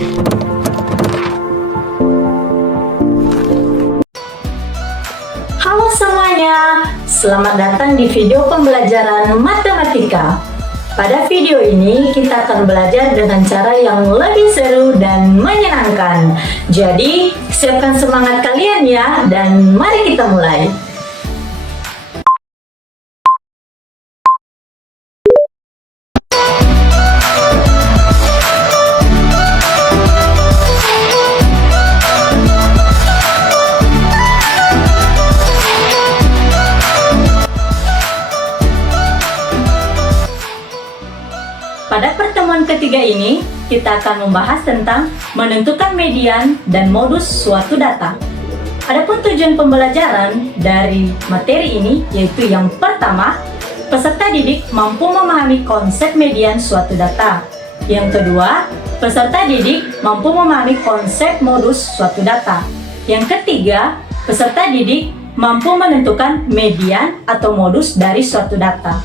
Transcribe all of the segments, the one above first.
Halo semuanya, selamat datang di video pembelajaran matematika. Pada video ini kita akan belajar dengan cara yang lebih seru dan menyenangkan. Jadi, siapkan semangat kalian ya, dan mari kita mulai. Pada pertemuan ketiga ini, kita akan membahas tentang menentukan median dan modus suatu data. Adapun tujuan pembelajaran dari materi ini yaitu yang pertama, peserta didik mampu memahami konsep median suatu data. Yang kedua, peserta didik mampu memahami konsep modus suatu data. Yang ketiga, peserta didik mampu menentukan median atau modus dari suatu data.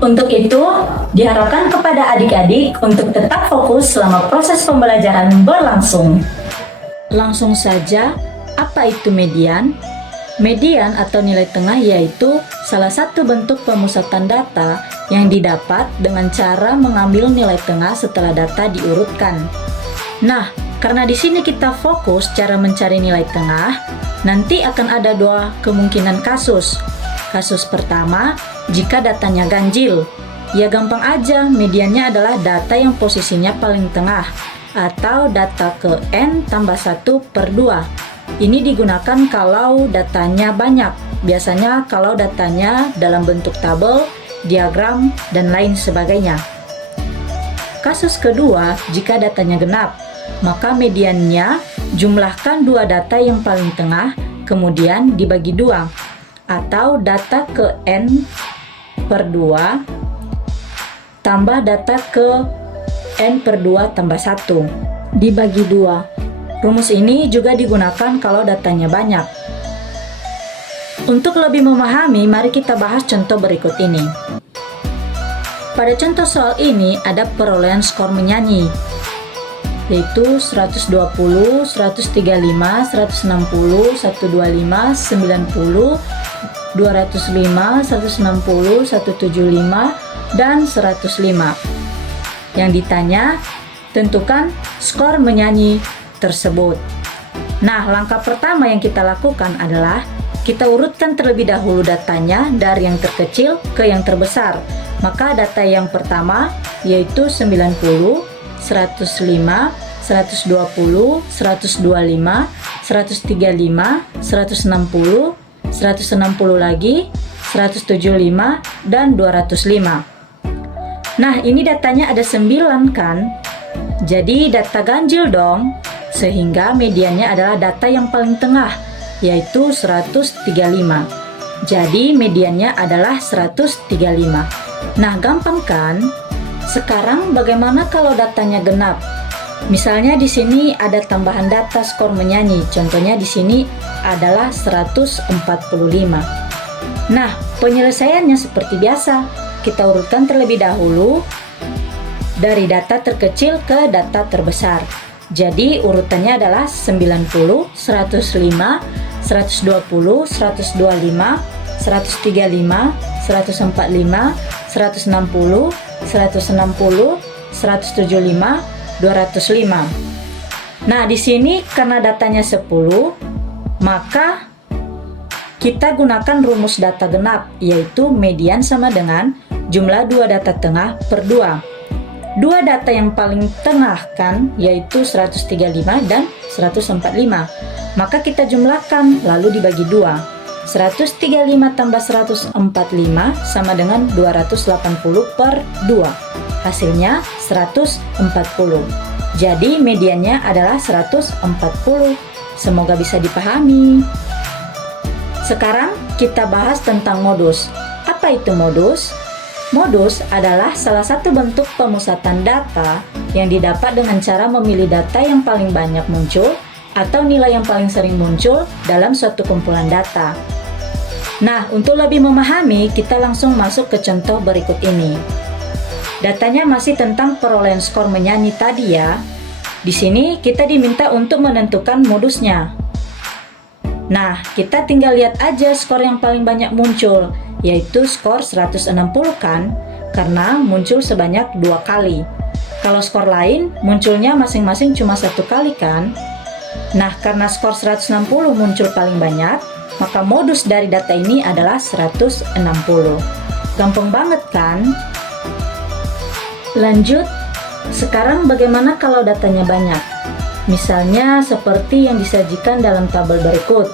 Untuk itu, diharapkan kepada adik-adik untuk tetap fokus selama proses pembelajaran berlangsung. Langsung saja, apa itu median? Median atau nilai tengah yaitu salah satu bentuk pemusatan data yang didapat dengan cara mengambil nilai tengah setelah data diurutkan. Nah, karena di sini kita fokus cara mencari nilai tengah, nanti akan ada dua kemungkinan kasus. Kasus pertama, jika datanya ganjil, ya gampang aja, mediannya adalah data yang posisinya paling tengah, atau data ke N tambah 1/2. Ini digunakan kalau datanya banyak, biasanya kalau datanya dalam bentuk tabel, diagram, dan lain sebagainya. Kasus kedua, jika datanya genap, maka mediannya jumlahkan dua data yang paling tengah, kemudian dibagi dua, atau data ke N/2 tambah data ke N/2 tambah 1 dibagi 2. Rumus ini juga digunakan kalau datanya banyak. Untuk lebih memahami, mari kita bahas contoh berikut ini. Pada contoh soal ini ada perolehan skor menyanyi, yaitu 120, 135, 160, 125, 90, 205, 160, 175, dan 105. Yang ditanya, tentukan skor menyanyi tersebut. Nah, langkah pertama yang kita lakukan adalah kita urutkan terlebih dahulu datanya dari yang terkecil ke yang terbesar. Maka data yang pertama yaitu 90, 105, 120, 125, 135, 160, 160 lagi, 175, dan 205. Nah, ini datanya ada 9 kan? Jadi data ganjil dong, sehingga mediannya adalah data yang paling tengah, yaitu 135. Jadi mediannya adalah 135. Nah, gampang kan? Sekarang bagaimana kalau datanya genap? Misalnya di sini ada tambahan data skor menyanyi, contohnya di sini adalah 145. Nah, penyelesaiannya seperti biasa. Kita urutkan terlebih dahulu dari data terkecil ke data terbesar. Jadi urutannya adalah 90, 105, 120, 125, 135, 145, 160, 160, 175, 205. Nah, di sini karena datanya 10, maka kita gunakan rumus data genap, yaitu median sama dengan jumlah dua data tengah per 2. Dua data yang paling tengah kan, yaitu 135 dan 145. Maka kita jumlahkan, lalu dibagi 2. 135 tambah 145 sama dengan 280 per 2. Hasilnya 140. Jadi mediannya adalah 140. Semoga bisa dipahami. Sekarang kita bahas tentang modus. Apa itu modus? Modus adalah salah satu bentuk pemusatan data yang didapat dengan cara memilih data yang paling banyak muncul atau nilai yang paling sering muncul dalam suatu kumpulan data. Nah, untuk lebih memahami, kita langsung masuk ke contoh berikut ini. Datanya masih tentang perolehan skor menyanyi tadi ya. Di sini kita diminta untuk menentukan modusnya. Nah, kita tinggal lihat aja skor yang paling banyak muncul, yaitu skor 160 kan, karena muncul sebanyak 2 kali. Kalau skor lain, munculnya masing-masing cuma 1 kali kan? Nah, karena skor 160 muncul paling banyak, maka modus dari data ini adalah 160. Gampang banget kan? Lanjut, sekarang bagaimana kalau datanya banyak? Misalnya seperti yang disajikan dalam tabel berikut.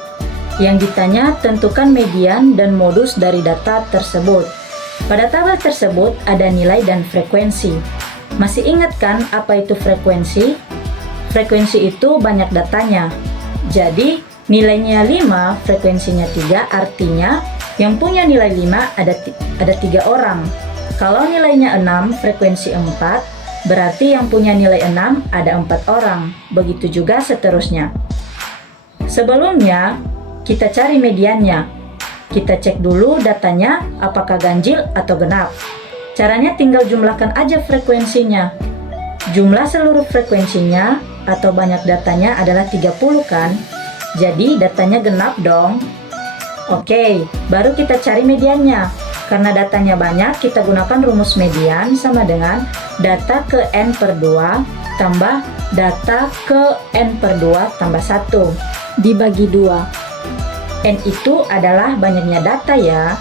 Yang ditanya, tentukan median dan modus dari data tersebut. Pada tabel tersebut ada nilai dan frekuensi. Masih ingat kan apa itu frekuensi? Frekuensi itu banyak datanya. Jadi, nilainya 5, frekuensinya 3, artinya yang punya nilai 5 ada 3 orang. Kalau nilainya 6, frekuensi 4, berarti yang punya nilai 6 ada 4 orang. Begitu juga seterusnya. Sebelumnya, kita cari mediannya. Kita cek dulu datanya apakah ganjil atau genap. Caranya tinggal jumlahkan aja frekuensinya. Jumlah seluruh frekuensinya atau banyak datanya adalah 30 kan? Jadi datanya genap dong. Oke, baru kita cari mediannya. Karena datanya banyak, kita gunakan rumus median sama dengan data ke n per 2 tambah data ke n per 2 tambah 1 dibagi 2. N itu adalah banyaknya data ya.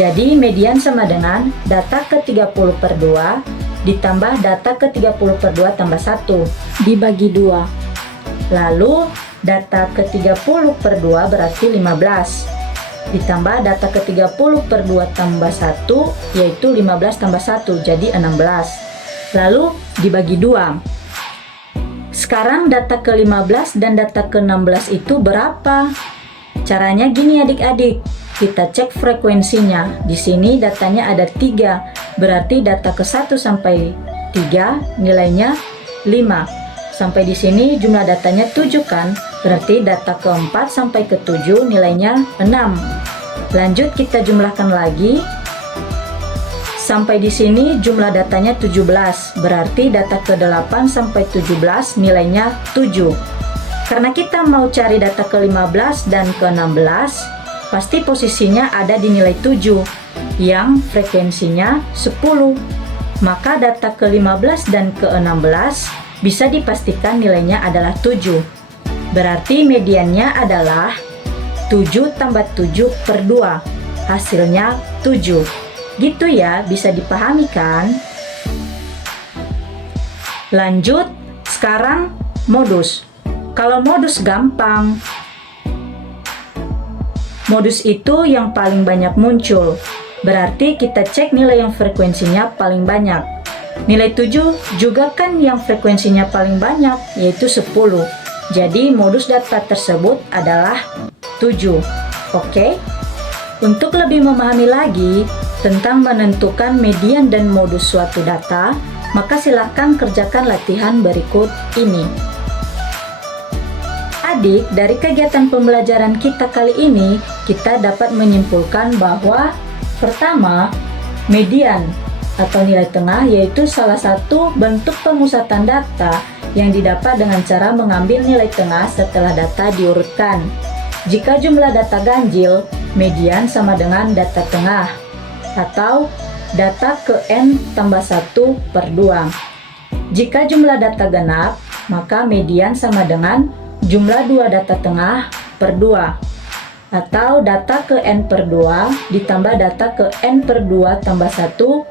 Jadi median sama dengan data ke 30 per 2 ditambah data ke 30 per 2 tambah 1 dibagi 2. Lalu data ke 30 per 2 berarti 15. Ditambah data ke 30 per 2 tambah 1, yaitu 15 tambah 1, jadi 16. Lalu dibagi 2. Sekarang data ke 15 dan data ke 16 itu berapa? Caranya gini adik-adik, kita cek frekuensinya. Di sini datanya ada 3, berarti data ke 1 sampai 3 nilainya 5. Sampai di sini jumlah datanya 7 kan? Berarti data ke-4 sampai ke-7 nilainya 6. Lanjut kita jumlahkan lagi. Sampai di sini jumlah datanya 17. Berarti data ke-8 sampai 17 nilainya 7. Karena kita mau cari data ke-15 dan ke-16, pasti posisinya ada di nilai 7 yang frekuensinya 10. Maka data ke-15 dan ke-16 bisa dipastikan nilainya adalah 7. Berarti mediannya adalah 7 tambah 7 per 2. Hasilnya 7. Gitu ya, bisa dipahami kan? Lanjut, sekarang modus. Kalau modus gampang. Modus itu yang paling banyak muncul. Berarti kita cek nilai yang frekuensinya paling banyak. Nilai 7 juga kan yang frekuensinya paling banyak, yaitu 10. Jadi modus data tersebut adalah 7. Oke? Untuk lebih memahami lagi tentang menentukan median dan modus suatu data, maka silakan kerjakan latihan berikut ini. Adik, dari kegiatan pembelajaran kita kali ini, kita dapat menyimpulkan bahwa pertama, median atau nilai tengah yaitu salah satu bentuk pemusatan data yang didapat dengan cara mengambil nilai tengah setelah data diurutkan. Jika jumlah data ganjil, median sama dengan data tengah, atau data ke n tambah 1 per 2. Jika jumlah data genap, maka median sama dengan jumlah 2 data tengah per 2, atau data ke n per 2 ditambah data ke n per 2 tambah 1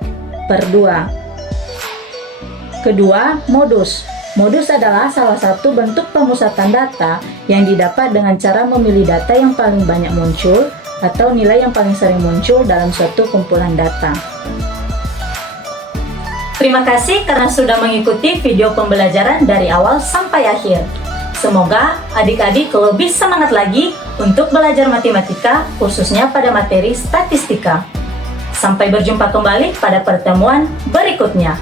per 2. Kedua, modus. Modus adalah salah satu bentuk pemusatan data yang didapat dengan cara memilih data yang paling banyak muncul atau nilai yang paling sering muncul dalam suatu kumpulan data. Terima kasih karena sudah mengikuti video pembelajaran dari awal sampai akhir. Semoga adik-adik lebih semangat lagi untuk belajar matematika, khususnya pada materi statistika. Sampai berjumpa kembali pada pertemuan berikutnya.